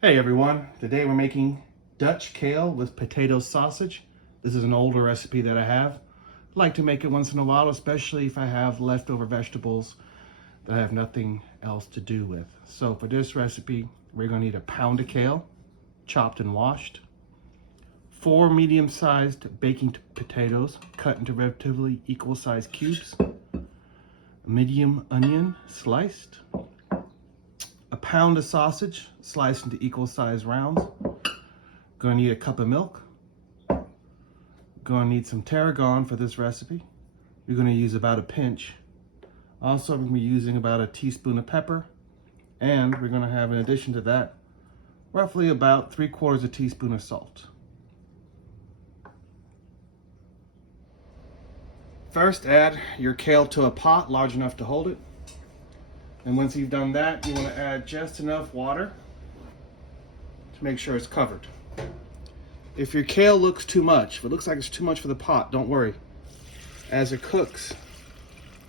Hey everyone, today we're making Dutch kale with potato sausage. This is an older recipe that I have. I like to make it once in a while, especially if I have leftover vegetables that I have nothing else to do with. So for this recipe, we're going to need a pound of kale, chopped and washed, 4 medium-sized baking potatoes cut into relatively equal-sized cubes, a medium onion sliced, a pound of sausage sliced into equal sized rounds. Gonna need a cup of milk. Gonna need some tarragon for this recipe. You're gonna use about a pinch. Also, I'm gonna be using about a teaspoon of pepper. And we're gonna have, in addition to that, roughly about 3/4 a teaspoon of salt. First, add your kale to a pot large enough to hold it. And once you've done that, you want to add just enough water to make sure it's covered. If your kale looks too much, if it looks like it's too much for the pot, don't worry. As it cooks,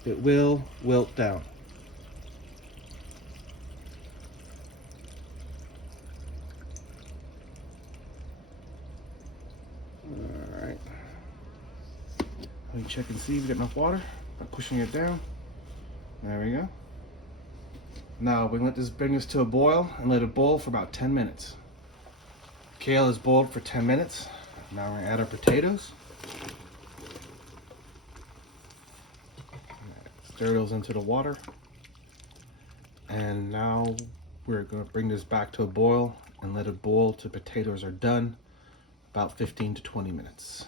it will wilt down. All right. Let me check and see if we get enough water by pushing it down. There we go. Now we let this bring this to a boil and let it boil for about 10 minutes. Kale is boiled for 10 minutes. Now we're gonna add our potatoes. Stir those into the water. And now we're gonna bring this back to a boil and let it boil till potatoes are done, about 15 to 20 minutes.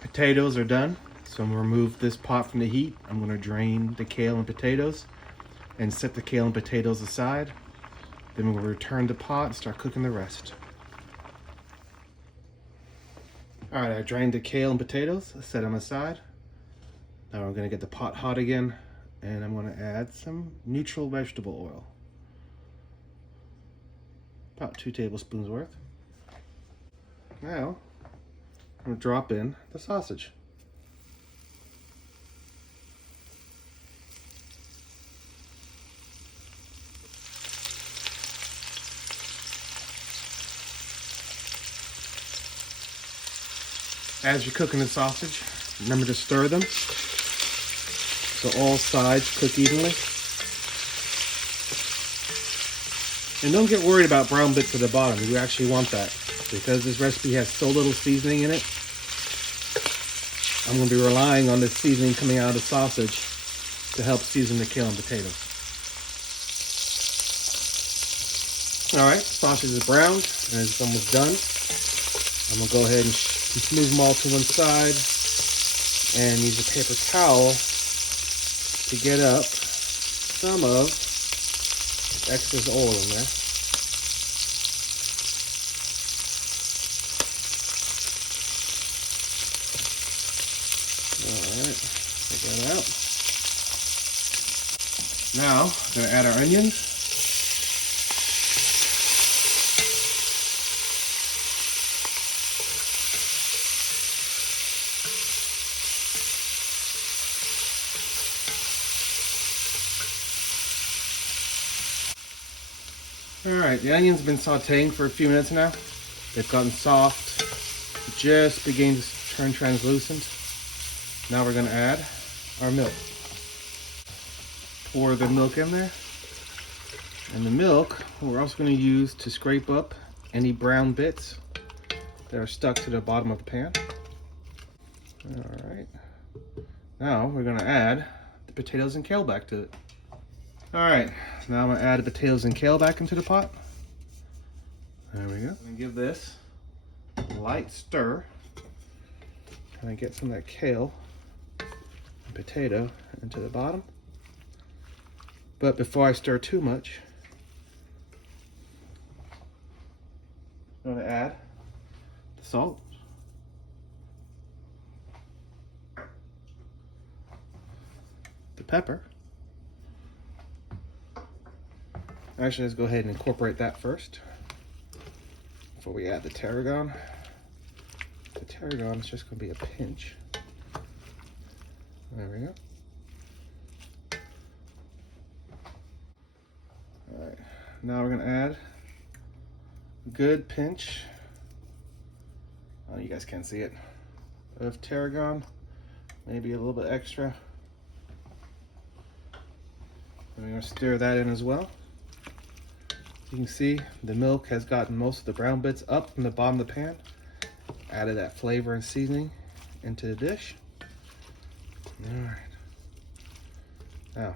Potatoes are done. So I'm gonna remove this pot from the heat. I'm gonna drain the kale and potatoes and set the kale and potatoes aside. Then we'll return the pot and start cooking the rest. All right, I drained the kale and potatoes, set them aside. Now I'm gonna get the pot hot again and I'm gonna add some neutral vegetable oil. About 2 tablespoons worth. Now, I'm gonna drop in the sausage. As you're cooking the sausage, remember to stir them so all sides cook evenly. And don't get worried about brown bits at the bottom. You actually want that because this recipe has so little seasoning in it. I'm going to be relying on the seasoning coming out of the sausage to help season the kale and potatoes. All right, sausage is browned and it's almost done. I'm going to go ahead and move them all to one side and use a paper towel to get up some of the excess oil in there. Alright, take that out. Now, I'm going to add our onions. Alright, the onions have been sauteing for a few minutes now. They've gotten soft, just beginning to turn translucent. Now we're going to add our milk. Pour the milk in there. And the milk we're also going to use to scrape up any brown bits that are stuck to the bottom of the pan. Alright. Now we're going to add the potatoes and kale back to it. Alright, now I'm going to add the potatoes and kale back into the pot. There we go. I'm going to give this a light stir. Kind of get some of that kale and potato into the bottom. But before I stir too much, I'm going to add the salt. The pepper. Actually, let's go ahead and incorporate that first before we add the tarragon. The tarragon is just going to be a pinch. There we go. Now we're gonna add a good pinch, oh, you guys can't see it, of tarragon, maybe a little bit extra. And we're gonna stir that in as well. You can see the milk has gotten most of the brown bits up from the bottom of the pan. Added that flavor and seasoning into the dish. All right. Now,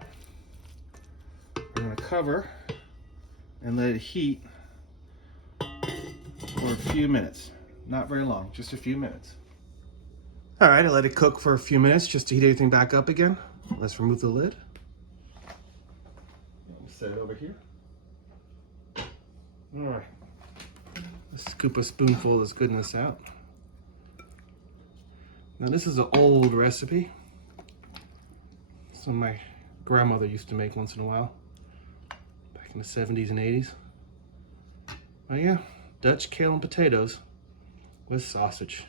I'm gonna cover and let it heat for a few minutes. Not very long, just a few minutes. All right, I let it cook for a few minutes just to heat everything back up again. Let's remove the lid. Set it over here. All right. Let's scoop a spoonful of this goodness out. Now this is an old recipe. Something my grandmother used to make once in a while, back in the 70s and 80s. Oh yeah, Dutch kale and potatoes with sausage.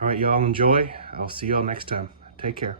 All right, y'all enjoy. I'll see y'all next time. Take care.